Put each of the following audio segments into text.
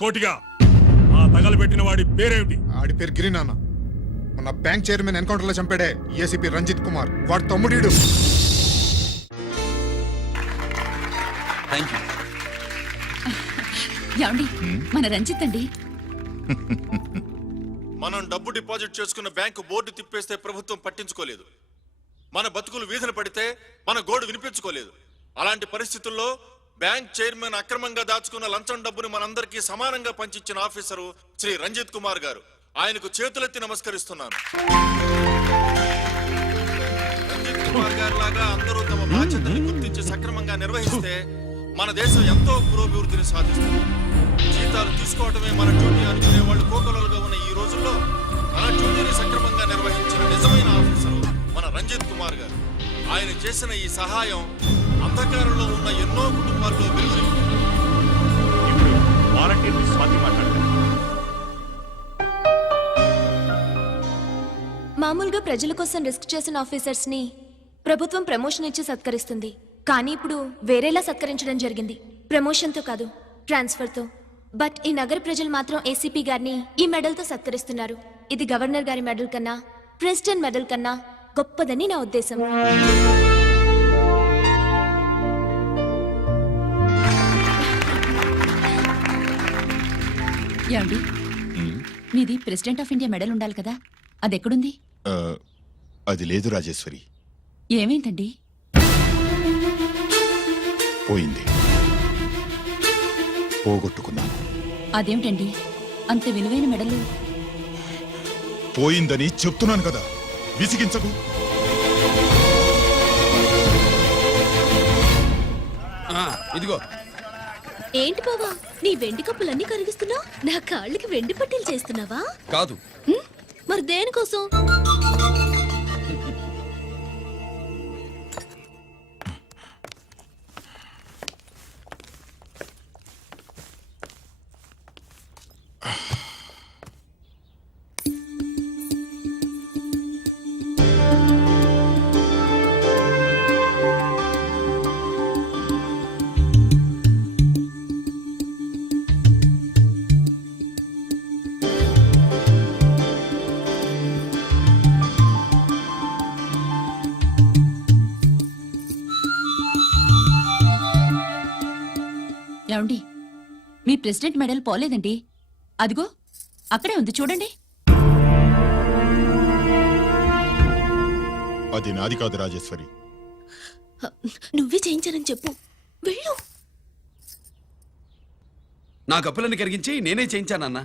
కోటిగా ఆ తగలబెట్టిన వాడి పేరేమిటి? ఆడి పేరు గిరి నాన్న. మన బ్యాంక్ చైర్మన్ ఎన్కౌంటర్ లో చంపాడే ఏసీపీ రంజిత్ కుమార్, వాడి తమ్ముడీడు. ఏమండి, మన రంజిత్ అండి. మనం డబ్బు డిపాజిట్ చేసుకున్న బ్యాంకు బోర్డు తిప్పేస్తే ప్రభుత్వం పట్టించుకోలేదు. మన బతుకులు వీధులు పడితే మన గోడు వినిపించుకోలేదు. అలాంటి పరిస్థితుల్లో బ్యాంక్ చైర్మన్ అక్రమంగా దాచుకున్న లంచం డబ్బును మనందరికీ సమానంగా పంచిచ్చిన ఆఫీసరు శ్రీ రంజిత్ కుమార్ గారు. ఆయనకు చేతులెత్తి నమస్కరిస్తున్నాను. రంజిత్ కుమార్ గారి లాగా అందరూ తమ బాధ్యతలను గుర్తించి సక్రమంగా నిర్వహిస్తే మన దేశం ఎంతో పురోభివృద్ధిని సాధిస్తుంది. జీతాలు తీసుకోవటమే మన డ్యూటీ అనుకునే వాళ్ళు కోకొలలుగా ఉన్న ఈ రోజుల్లో మన డ్యూటీని సక్రమంగా నిర్వహించిన నిజమైన ఆఫీసరు మన రంజిత్ కుమార్ గారు. ఆయన చేసిన ఈ సహాయం అంధకారంలో ఉన్న ఎన్నో కుటుంబాల్లో వెలుగుని. మామూలుగా ప్రజల కోసం రిస్క్ చేసిన ఆఫీసర్స్ ని ప్రభుత్వం ప్రమోషన్ ఇచ్చి సత్కరిస్తుంది. కానీ ఇప్పుడు వేరేలా సత్కరించడం జరిగింది. ప్రమోషన్ తో కాదు, ట్రాన్స్ఫర్ తో. బట్ ఈ నగర ప్రజలు మాత్రం ఏసీపీ గారిని ఈ మెడల్ తో సత్కరిస్తున్నారు. ఇది గవర్నర్ గారి మెడల్ కన్నా, ప్రెసిడెంట్ మెడల్ కన్నా గొప్పదని నా ఉద్దేశం. ఏమండి, మీది ప్రెసిడెంట్ ఆఫ్ ఇండియా మెడల్ ఉండాలి కదా, అది ఎక్కడుంది? అది లేదు రాజేశ్వరి. ఏమైందండి? పోయింది, పోగొట్టుకున్నాను. అదేమిటండి అంత విలువైన మెడలు? పోయిందని చెప్తున్నాను కదా, విసిగించకు. ఇదిగో. ఏంటి బావా, నీ వెండి కప్పులన్నీ కరిగిస్తున్నావు? నా కాళ్ళకి వెండి పట్టీలు చేస్తున్నావా? కాదు. మరి దేనికోసం? ఏమండి, మీ ప్రెసిడెంట్ మెడల్ పోలేదండి. అదిగో అక్కడే ఉంది, చూడండి. అది నాది కాదు రాజేశ్వరి. నువ్వే చేయించానని చెప్పు, వెళ్ళు. నా కప్పులను కరిగించి నేనే చేయించానన్నా.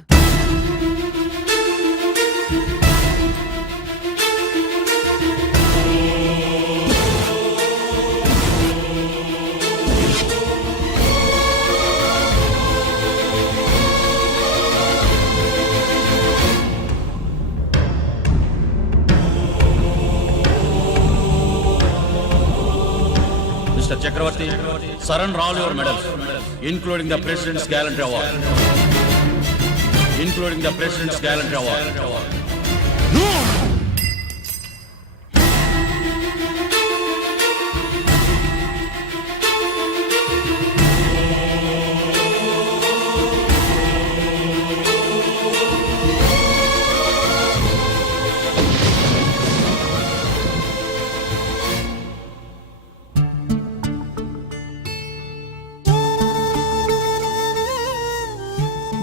Chakravarti, surrender all your medals, including the President's Gallantry Award. Including the President's Gallantry Award. No!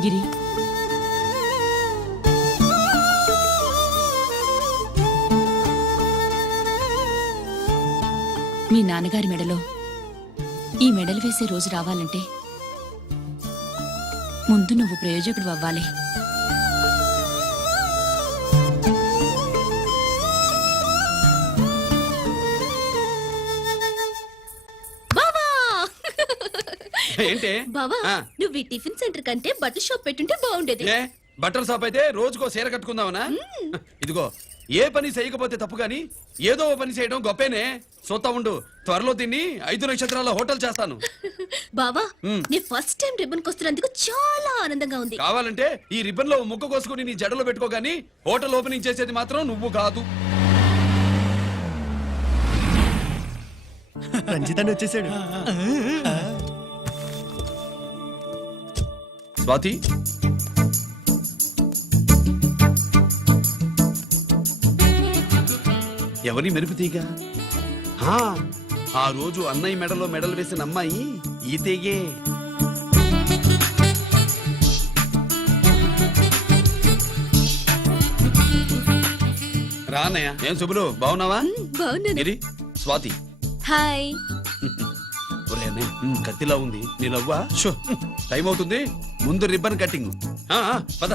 గిరి, మీ నాన్నగారి మెడలో ఈ మెడలు వేసే రోజు రావాలంటే ముందు నువ్వు ప్రయోజకుడు అవ్వాలి. ఏంటి బావా, నువ్వు ఈ టిఫిన్ సెంటర్ కంటే బట్టల షాప్ పెట్టుంటే బాగుండేది. బట్టల షాప్ అయితే రోజుకో చీర కట్టుకుందామనా? ఇదిగో, ఏ పని చేయకపోతే తప్పు గాని ఏదో పని చేయడం గొప్పేనే. సొత్తా ఉండు, త్వరలో తిని 5 నక్షత్రాల హోటల్ చేస్తాను. బావా, నీ ఫస్ట్ టైం రిబ్బన్ కొస్తున్నందుకు చాలా ఆనందంగా ఉంది. కావాలంటే ఈ రిబ్బన్ లో ముక్క కోసుకుని నీ జడలో పెట్టుకోగాని హోటల్ ఓపెనింగ్ చేసేది మాత్రం నువ్వు కాదు. రంజిత్ వచ్చేసాడు. స్వాతి, ఎవరి మెరుపు తీగ? ఆ రోజు అన్నయ్య మెడలో మెడలు వేసిన అమ్మాయి ఈ తీగే. రా అన్నయ్య. ఏం శుభులు, బాగున్నావా? బాగున్నాను. ఇది స్వాతి. హాయ్. ఒరే అన్నయ్య, కత్తిలా ఉంది నీ నవ్వా? షో, టైం అవుతుంది, ముందు రిబ్బన్ కట్టింగ్. పద.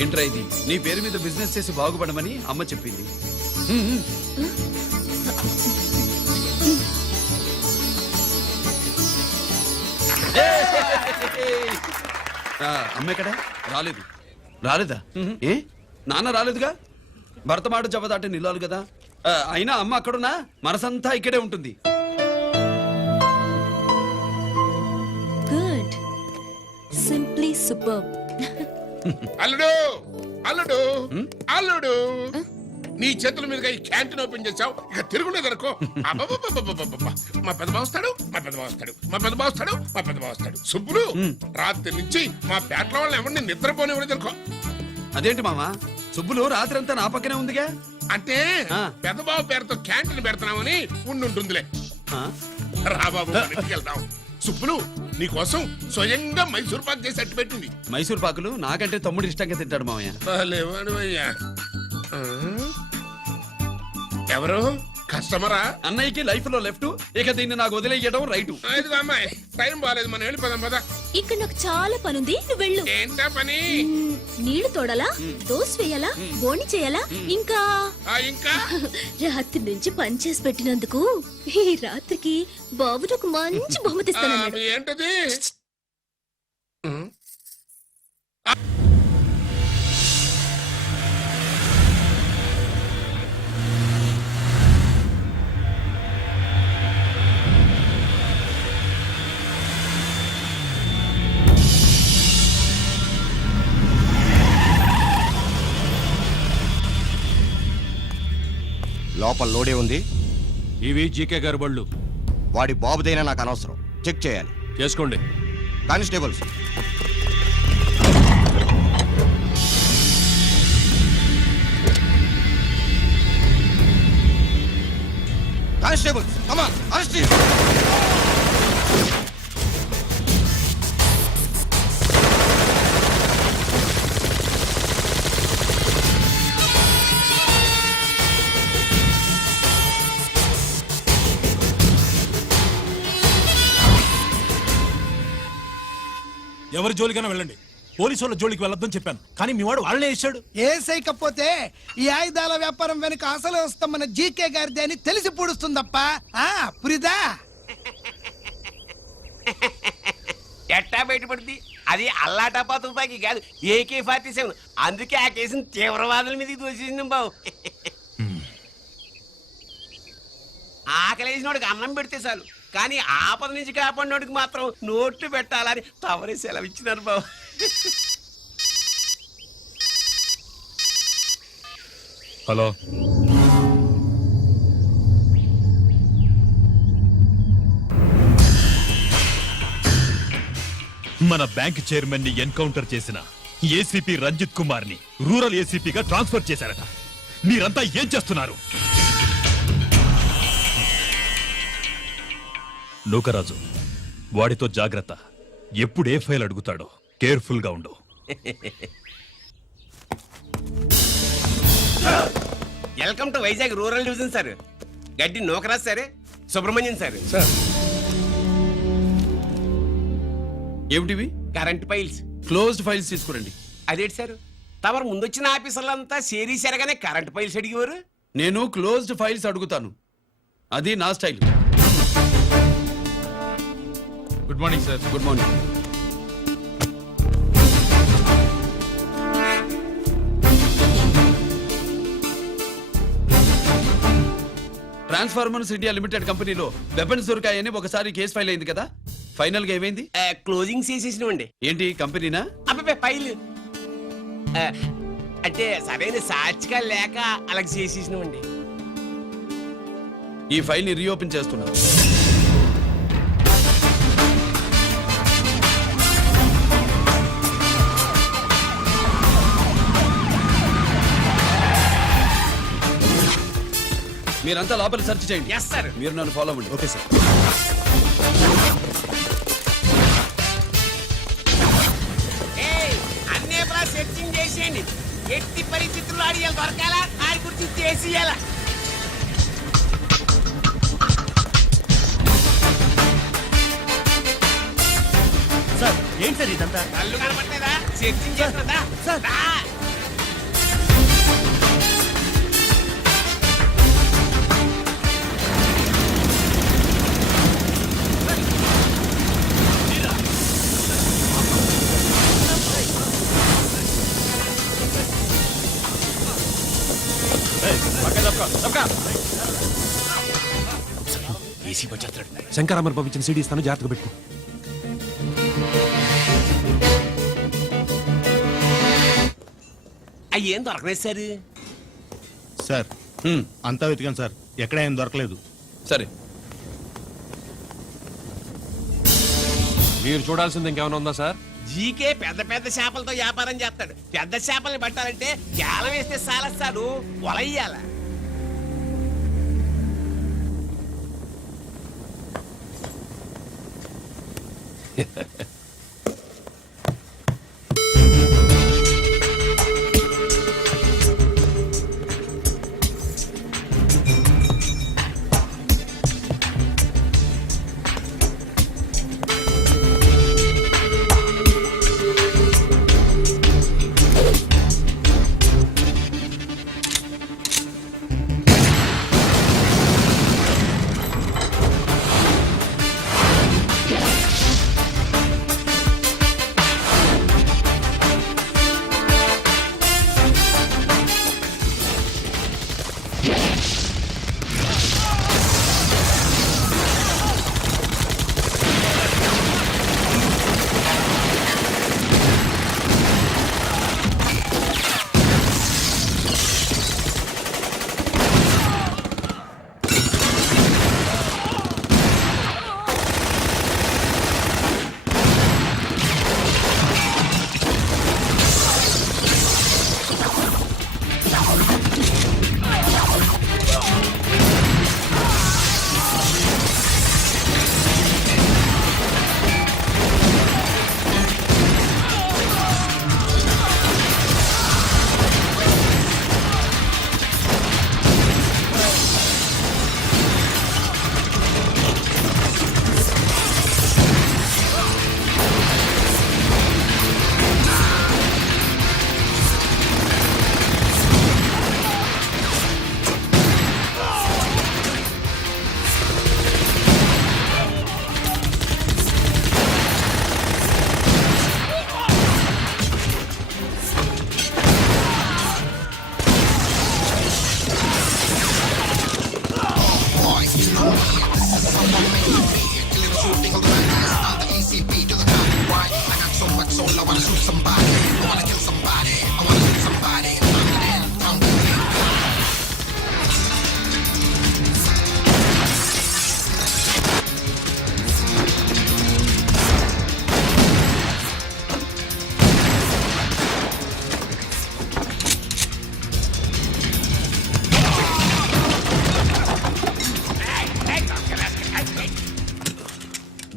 ఏంట్రా ఇది? నీ పేరు మీద బిజినెస్ చేసి బాగుపడమని అమ్మ చెప్పింది. అమ్మ ఎక్కడ? రాలేదు. రాలేదా? ఏ, నాన్న రాలేదుగా. భర్త మాట జబదాటే నిల్లాలి కదా. అయినా అమ్మ అక్కడున్నా మనసంతా ఇక్కడే ఉంటుంది. గుడ్. Simply super. అల్లుడు అల్లుడు అల్లుడు నీ చేతుల మీదుగా ఈ క్యాంటీన్ ఓపెన్ చేసావు, ఇక తిరుగులేదనుకో. మా పెద్ద బావస్తాడు, మా పెద్ద బావస్తాడు, మా పెద్ద బావస్తాడు, మా పెద్ద బావస్తాడు. సుబ్బులు రాత్రి నుంచి మా పేటల వాళ్ళని ఎవరిని నిద్రపోనివ్వలేదనుకో. అదేంటి మామా, సుబ్బులు రాత్రి అంతా నా పక్కనే ఉందిగా. అంటే పెద్ద బావ పేరుతో క్యాంటీన్ పెడుతున్నామని ఉండుంటుందిలే. రా బాబు, మన ఇంటికి వెళ్దాం. సుబ్బులు నీకోసం స్వయంగా మైసూర్ పాక్ చేసి అట్టు పెట్టింది. మైసూర్ పాకులు నాకంటే తమ్ముడు ఇష్టంగా తింటాడు మామయ్య. భలేవాడివయ్యా. ఎవరు కస్టమరా? అన్నయ్యకి లైఫ్ లో లెఫ్ట్, ఇక దీన్ని నాకు వదిలేయడం రైటు. ఇదిగో అమ్మాయి, టైం బాగాలేదు, మనం వెళ్ళిపోదాం పద. ఇక్కడ నాకు చాలా పనుంది, నువ్వు వెళ్ళు. ఏంటా పని? నీళ్లు తోడాలా, దోశ వేయాలా, బోని చేయాలా, ఇంకా ఇంకా రాత్రి నుంచి పని చేసి పెట్టినందుకు ఈ రాత్రికి బాబు నాకు మంచి బహుమతి ఇస్తానన్నాడు. ఏంటది? లోపల లోడే ఉంది. ఇవి జీకే గారి బళ్ళు. వాడి బాబుదైనా నాకు అనవసరం, చెక్ చేయాలి. చేసుకోండి. Constables, constables, come on, arrest him. ఎవరి జోలికైనా వెళ్ళండి, పోలీసు వాళ్ళ జోలికి వెళ్ళొద్దని చెప్పాను, కానీ మీ వాడు వాళ్ళనే ఇచ్చాడు. ఏసైకపోతే ఈ ఆయుధాల వ్యాపారం వెనుక అసలు వస్తాం మన జీకే గారిది అని తెలిసి పూడుస్తుందప్ప. పురిదా ఎట్టా బయటపడుద్ది? అది అల్లాటపా తుపాకీ కాదు, AK-47. అందుకే ఆ కేసుని తీవ్రవాదుల మీదకి దోషింది బావు. ఆకలేసినోడికి అన్నం పెడితే చాలు, కానీ ఆపద నుంచి కాపాడినోడికి మాత్రం నోట్లు పెట్టాలని తవరే సెలవు ఇచ్చినారు బావు. హలో, మన బ్యాంక్ చైర్మన్ ని ఎన్కౌంటర్ చేసిన ఏసీపీ రంజిత్ కుమార్ ని రూరల్ ఏసీపీగా ట్రాన్స్ఫర్ చేశారట. మీరంతా ఏం చేస్తున్నారు? నూకరాజు, వాడితో జాగ్రత్త. ఎప్పుడు ఏ ఫైల్ అడుగుతాడో కేర్ఫుల్ గా ఉండు. Welcome to Vizag rural division sir. Gaddi Nookaraj sir, Subrahmanyam sir. ఏమిటివి? Current files. క్లోజ్డ్ ఫైల్స్ తీసుకురండి. అదేంటి సార్, తమరు ముందొచ్చిన ఆఫీసర్లంతా సేరీ సెరగానే కరెంట్ ఫైల్స్ అడిగేవారు. నేను క్లోజ్డ్ ఫైల్స్ అడుగుతాను, అది నా style. Good morning sir. Good morning. Transformers India limited కంపెనీలో వెపన్స్ దొరికాయని ఒకసారి కేసు ఫైల్ అయింది కదా, ఫైనల్ గా ఏమైంది? క్లోజింగ్ చేసేసినవండి. ఏంటి కంపెనీనా? అబ్బాయి ఫైల్ అంటే సరైన సాక్షిగా లేక అలా చేసేసినవండి. ఈ ఫైల్ ని రీఓపెన్ చేస్తున్నా. మీరంతా లోపల సెర్చ్ చేయండి. Yes sir. మీరు నన్ను ఫాలో అవ్వండి. Okay sir. అన్నే సెర్చింగ్ చేసేయండి. ఎట్టి పరిస్థితుల్లో అడియాలి దొరకాలా ఆడి గురించి చేసేయాలా. సార్ ఏంటి సార్ ఇదంతా? కళ్ళు కనపడలేదా? సెర్చింగ్ చేస్తున్నదా? సార్. రా. శంకరామర్ పంపించిన సీడీ ఇస్తాను, జాగ్రత్తగా పెట్టుకో. అయ్యేం దొరకలేదు సార్. సార్ అంతా వెతికాను సార్, ఎక్కడ ఏం దొరకలేదు. సరే, మీరు చూడాల్సింది ఇంకేమైనా ఉందా సార్? జీకే పెద్ద పెద్ద చేపలతో వ్యాపారం చేస్తాడు. పెద్ద చేపల్ని పట్టాలంటే గాలం వేస్తే సాలస్తాడు, వలయ్యాల.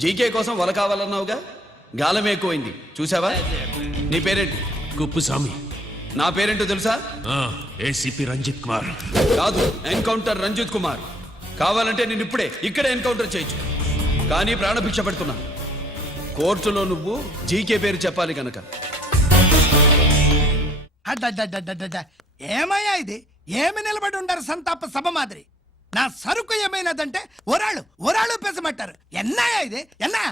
జీకే కోసం వల కావాలన్నావుగా, గాలం ఎక్కువైంది చూసావా. నీ పేరేంటి? కుప్పుస్వామి. నా పేరేంటో తెలుసా? ఏసీపీ రంజిత్ కుమార్. కాదు, ఎన్కౌంటర్ రంజిత్ కుమార్. కావాలంటే నేను ఇప్పుడే ఇక్కడే ఎన్కౌంటర్ చేయొచ్చు, కానీ ప్రాణభిక్ష పెడుతున్నా. కోర్టులో నువ్వు జీకే పేరు చెప్పాలి కనుక. ఏమయ్యా ఇది? ఏమి నిలబడి ఉండారు సంతాప సభ మాదిరి? నా సరుకు ఏమైనదంటే ఒరాళ్ళు పెసమంటారు. ఎన్నాయా ఇది? ఎన్నా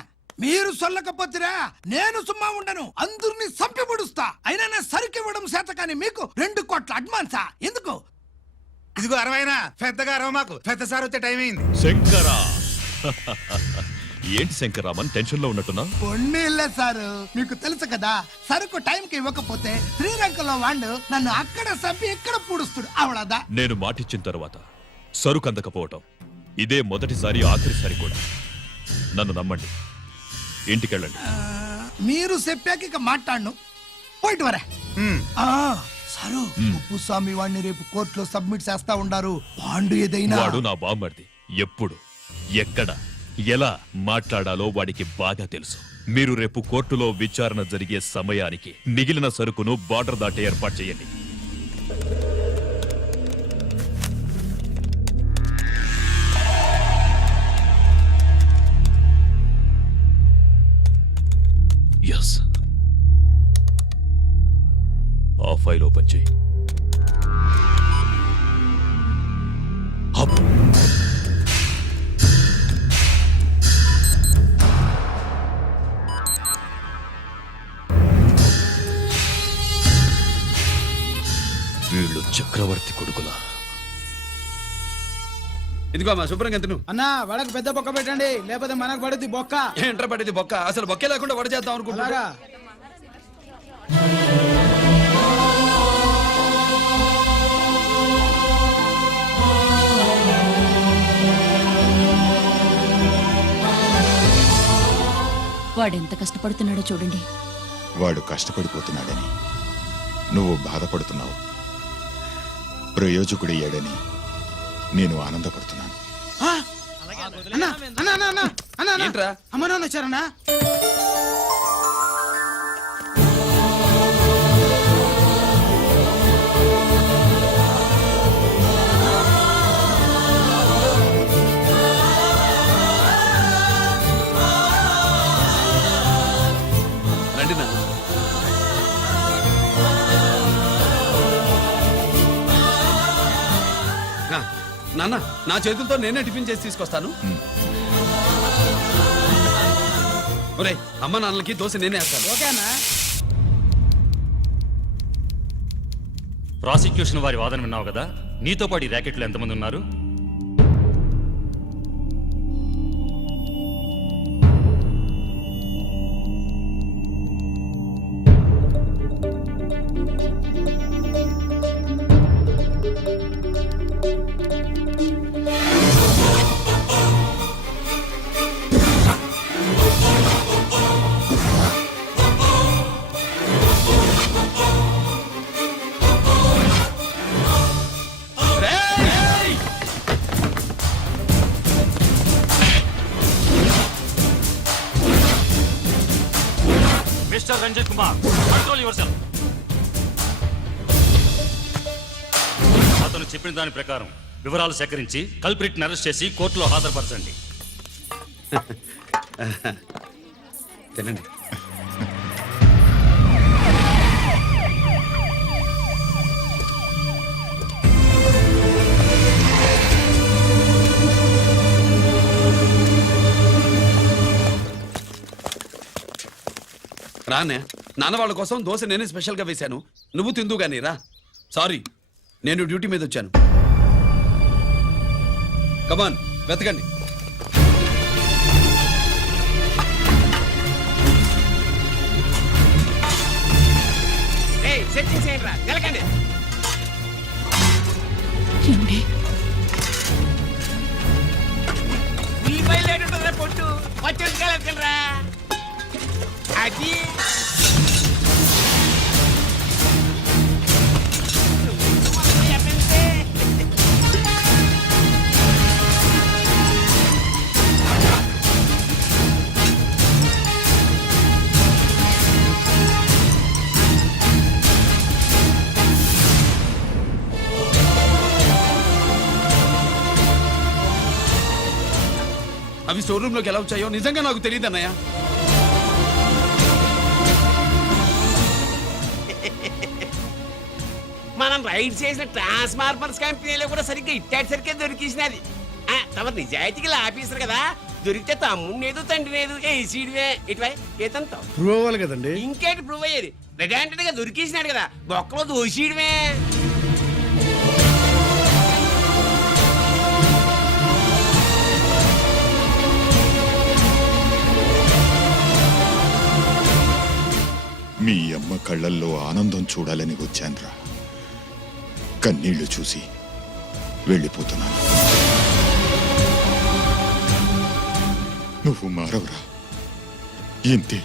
మీరు సొల్లకపోతురా నేను సుమ్మా ఉండను, అందరినీ సంపి ముడుస్తా. అయినా నా సరుకు ఇవ్వడం చేత కానీ మీకు 2 కోట్ల అడ్వాన్సా? ఎందుకు? ఇదిగో 60 పెద్దగా అరవ, మాకు పెద్ద సార్ వచ్చే టైం అయింది. శంకరా ఏంటి శంకరామన్ టెన్షన్ లో ఉన్నట్టున్నా? పొన్నీళ్ళే సారు, మీకు తెలుసు కదా, సరుకు టైంకి ఇవ్వకపోతే శ్రీలంకలో వాడు నన్ను అక్కడ సంపి ఇక్కడ పూడుస్తుడు. అవడదా? నేను మాటిచ్చిన తర్వాత సరుకు అందకపోవటం ఇదే మొదటిసారి ఆఖరిసారి కూడా. నన్ను నమ్మండి, ఇంటికెళ్ళండి. మీరు చెప్పాక ఇక మాట్లాడను పోయిట్ వరా సారు కుప్పుస్వామి వాడిని రేపు కోర్టులో సబ్మిట్ చేస్తా ఉండారు. బాండు ఏదైనా వాడు నా బామ్మర్ది. ఎప్పుడు, ఎక్కడ, ఎలా మాట్లాడాలో వాడికి బాగా తెలుసు. మీరు రేపు కోర్టులో విచారణ జరిగే సమయానికి మిగిలిన సరుకును బార్డర్ దాటి ఏర్పాటు చేయండి. ఎస్, ఆ ఫైల్ ఓపెన్ చేయి. అప్. వీళ్ళు చక్రవర్తి కొడుకులా. ఇదిగో మా శుభ్రంగా ఎంత అన్నా వడకు పెద్ద బొక్క పెట్టండి లేకపోతే మనకు పడుద్ది బొక్క. ఏంట్రా పడేది బొక్క? అసలు బొక్కే లేకుండా వడ చేద్దాం అనుకుంటున్నా. వాడెంత కష్టపడుతున్నాడో చూడండి. వాడు కష్టపడిపోతున్నాడని నువ్వు బాధపడుతున్నావు. ప్రయోజకుడయ్యాడని నేను ఆనందపడుతున్నాను. ఏంట్రా? అమ్మ నాన్న వచ్చారన్నా. రండి నాన్న. నాన్న, నా చేతులతో నేనే టిఫిన్ చేసి తీసుకొస్తాను. ఒరేయ్, అమ్మ నాన్నలకి దోశ నేనే వేస్తాను. ఓకేనా? ప్రాసిక్యూషన్ వారి వాదన విన్నావు కదా. నీతో పాటు ఈ ర్యాకెట్లో ఎంతమంది ఉన్నారు? Mister Ranjit Kumar, control yourself. అతను చెప్పిన దాని ప్రకారం వివరాలు సేకరించి కల్ప్రిట్ అరెస్ట్ చేసి కోర్టులో హాజరుపరచండి. తినండి. రానే, నాన్న వాళ్ళ కోసం దోశ నేనే స్పెషల్గా వేశాను. నువ్వు తిందు గానీ రా. సారీ, నేను డ్యూటీ మీద వచ్చాను. కమాన్, వెతకండి. నిలకండి. ఏమండి? ఈ బయలు ఏంటుంటుందిరా పొట్టు? వచ్చేళ్ళరా అది. అవి స్టోర్ రూమ్ లోకి ఎలా వచ్చాయో నిజంగా నాకు తెలియదు అన్నయ్య. మనం రైడ్ చేసిన ట్రాన్స్ఫార్మర్స్ కంపెనీలో కూడా సరిగ్గా ఇట్టాడు సరిగ్గా దొరికేసినది. తమ నిజాయితీకి ఆఫీసర్ కదా, దొరికితే తమ్ముడు ఏదో తండ్రి ఏదో ఏసీడివే ఇటువై ఏతంతో ప్రూవ్ అవ్వాలి కదండి. ఇంకేంటి ప్రూవ్ అయ్యేది? రెడాంటెడ్ గా దొరికేసినాడు కదా, బొక్కలో దోషీయడమే. మీ అమ్మ కళ్ళల్లో ఆనందం చూడాలని వచ్చాన్రా. కన్నీళ్లు చూసి వెళ్ళిపోతున్నాను. నువ్వు మారవురా. ఇంతే.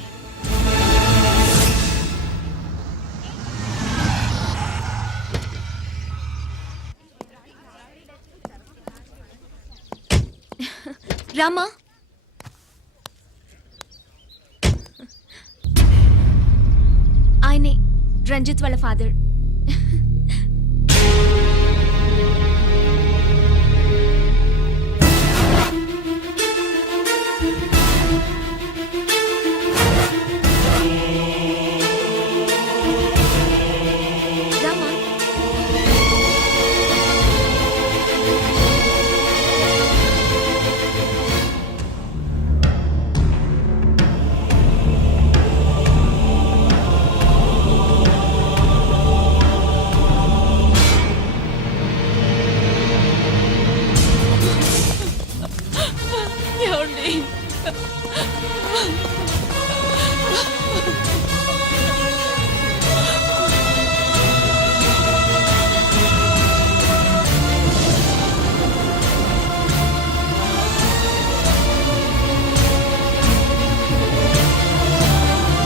రామా ఆయనే రంజిత్ వాళ్ళ ఫాదర్. రామా ఏమండి